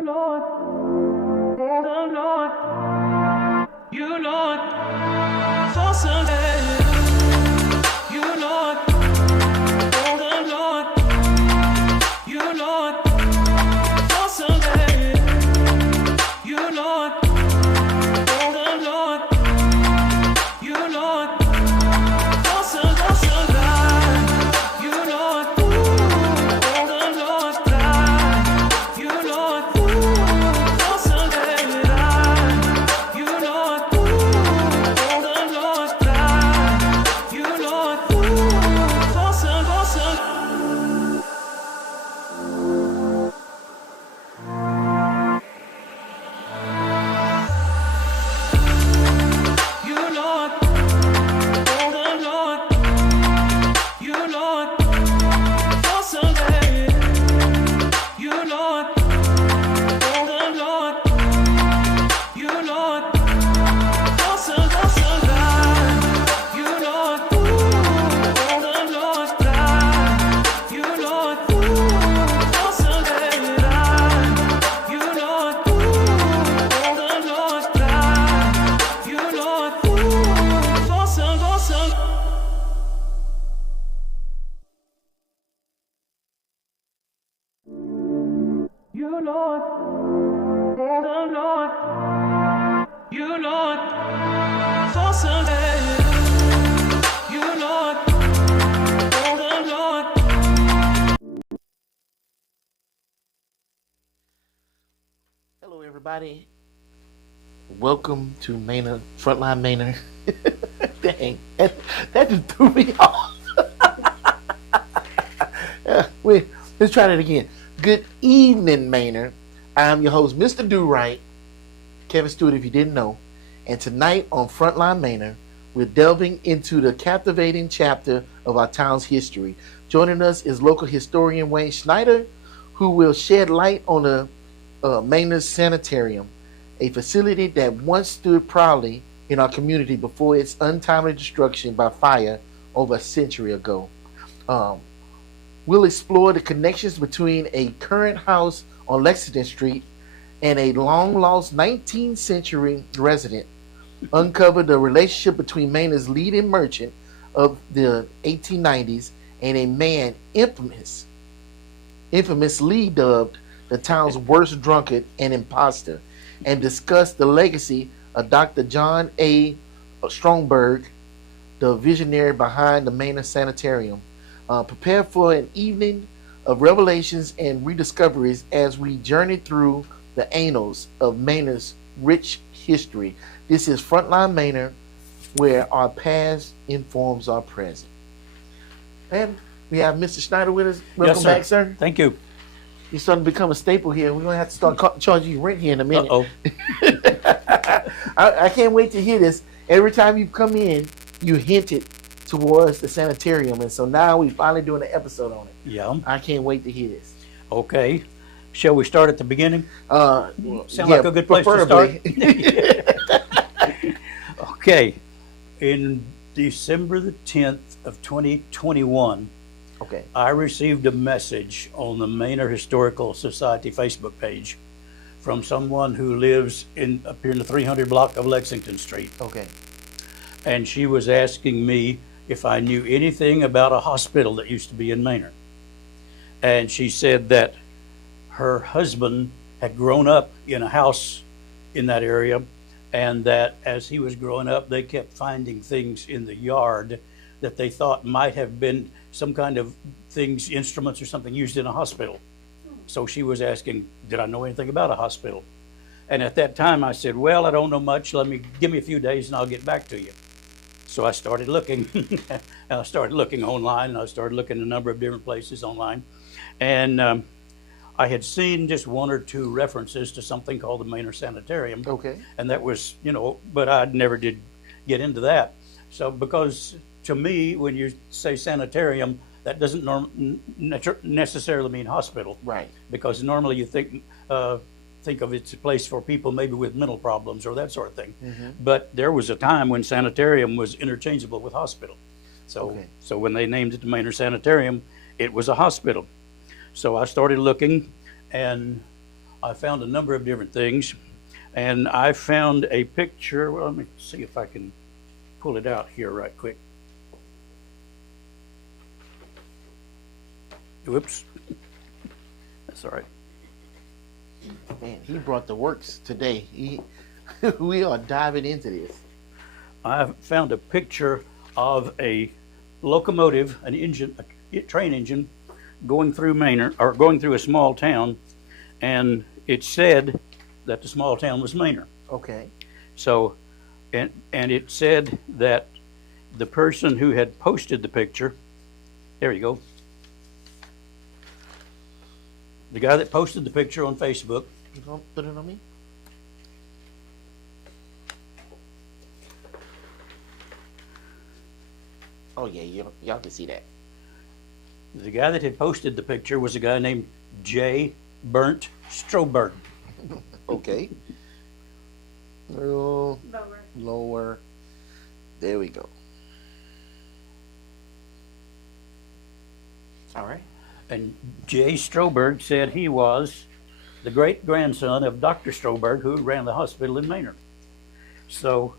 You Lord, oh Lord, you Lord, for Sunday. You Lord, oh Lord, you Lord, for Sunday. You Lord, oh Lord, you Lord, for Sunday. You Lord, oh Lord, you Lord, for Sunday. You Lord, oh Lord, you Lord, for Sunday. You Lord, oh Lord, you Lord, for Sunday. You Lord, oh Lord, you Lord, for Sunday. You Lord, oh Lord, you Lord, for Sunday. You Lord, oh Lord, you Lord, for Sunday. You Lord, oh Lord, you Lord, for Sunday. You Lord, oh Lord. Hello, everybody. Welcome to Manor, Frontline Manor. Dang, that just threw me off. Let's try that again. Good evening, Manor. I'm your host, Mr. Do Right, Kevin Stewart, if you didn't know. And tonight on Frontline Manor, we're delving into the captivating chapter of our town's history. Joining us is local historian Wayne Schneider, who will shed light on the Manor Sanitarium, a facility that once stood proudly in our community before its untimely destruction by fire over a century ago. We'll explore the connections between a current house on Lexington Street and a long-lost 19th century resident, uncover the relationship between Manor's leading merchant of the 1890s and a man infamously dubbed the town's worst drunkard and imposter, and discuss the legacy of Dr. John A. Stromberg, the visionary behind the Manor Sanitarium. Prepare for an evening of revelations and rediscoveries as we journey through the annals of Manor's rich history. This is Frontline Manor, where our past informs our present. And we have Mr. Schneider with us. Welcome Yes, sir. back, sir. Thank you. You're starting to become a staple here. We're going to have to start charging you rent here in a minute. Uh-oh. I can't wait to hear this. Every time you come in, you hinted towards the sanitarium, and so now we're finally doing an episode on it. Yeah. I can't wait to hear this. Okay. Shall we start at the beginning? Sound like a good place to start. start. Okay. In December the 10th of 2021, Okay. I received a message on the Manor Historical Society Facebook page from someone who lives up here in the 300 block of Lexington Street. Okay. And she was asking me if I knew anything about a hospital that used to be in Manor. And she said that her husband had grown up in a house in that area, and that as he was growing up, they kept finding things in the yard that they thought might have been some kind of things, instruments or something used in a hospital. So she was asking, did I know anything about a hospital? And at that time I said, well, I don't know much. Give me a few days and I'll get back to you. So I started looking. I started looking online, and I started looking at a number of different places online. And I had seen just one or two references to something called the Manor Sanitarium. Okay. And that was, but I never did get into that. So because to me, when you say sanitarium, that doesn't necessarily mean hospital. Right. Because normally you think of it's a place for people maybe with mental problems or that sort of thing. Mm-hmm. But there was a time when sanitarium was interchangeable with hospital. So when they named it the Manor Sanitarium, it was a hospital. So I started looking, and I found a number of different things, and I found a picture. Well, let me see if I can pull it out here right quick. Whoops. That's all right. Man, he brought the works today. We are diving into this. I found a picture of a locomotive, an engine, a train engine, going through Manor, or going through a small town, and it said that the small town was Manor. Okay. So, and it said that the person who had posted the picture, there you go, the guy that posted the picture on Facebook. You gonna put it on me? Oh yeah, y'all can see that. The guy that had posted the picture was a guy named J. Burnt Stroberg. Okay. Lower. There we go. All right. And J. Stroberg said he was the great-grandson of Dr. Stroberg, who ran the hospital in Manor. So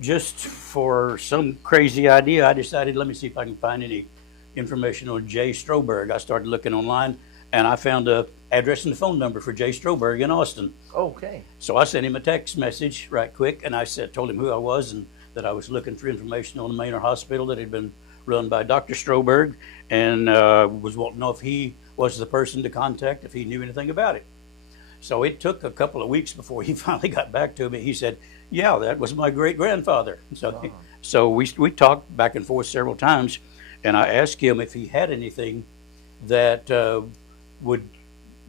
just for some crazy idea, I decided, let me see if I can find any information on J. Stroberg. I started looking online, and I found a address and a phone number for J. Stroberg in Austin. Okay. So I sent him a text message right quick, and I told him who I was and that I was looking for information on the Manor Hospital that had been run by Dr. Stroberg, and was wanting to know if he was the person to contact, if he knew anything about it. So it took a couple of weeks before he finally got back to me. He said, yeah, that was my great-grandfather. So we talked back and forth several times, and I asked him if he had anything that would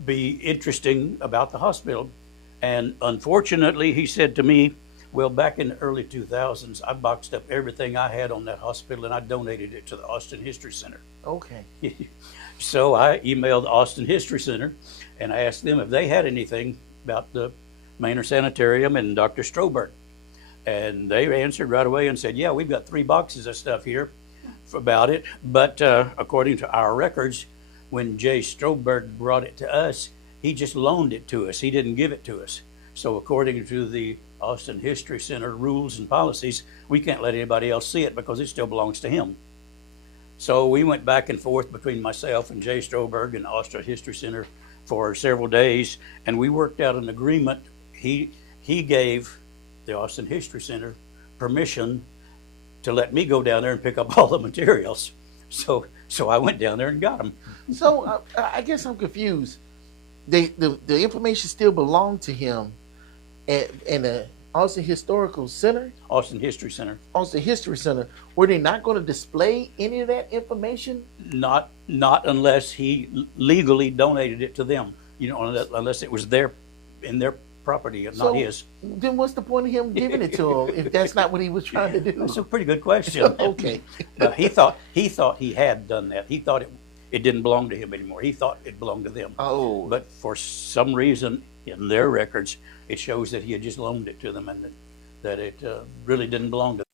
be interesting about the hospital. And unfortunately, he said to me, well, back in the early 2000s, I boxed up everything I had on that hospital and I donated it to the Austin History Center. Okay. So I emailed the Austin History Center and I asked them if they had anything about the Manor Sanitarium and Dr. Stroberg. And they answered right away and said, yeah, we've got 3 boxes of stuff here about it. But according to our records, when Jay Stroberg brought it to us, he just loaned it to us. He didn't give it to us. So according to the Austin History Center rules and policies, we can't let anybody else see it because it still belongs to him. So we went back and forth between myself and Jay Stroberg and the Austin History Center for several days, and we worked out an agreement. He gave the Austin History Center permission to let me go down there and pick up all the materials. So I went down there and got them. So I guess I'm confused. The information still belonged to him in the Austin Historical Center? Austin History Center. Austin History Center. Were they not going to display any of that information? Not unless he legally donated it to them. You know, unless it was in their property and not his. Then what's the point of him giving it to him if that's not what he was trying to do? That's a pretty good question. Okay. No, he thought he had done that. He thought it didn't belong to him anymore. He thought it belonged to them. Oh. But for some reason in their records, it shows that he had just loaned it to them and that it really didn't belong to them.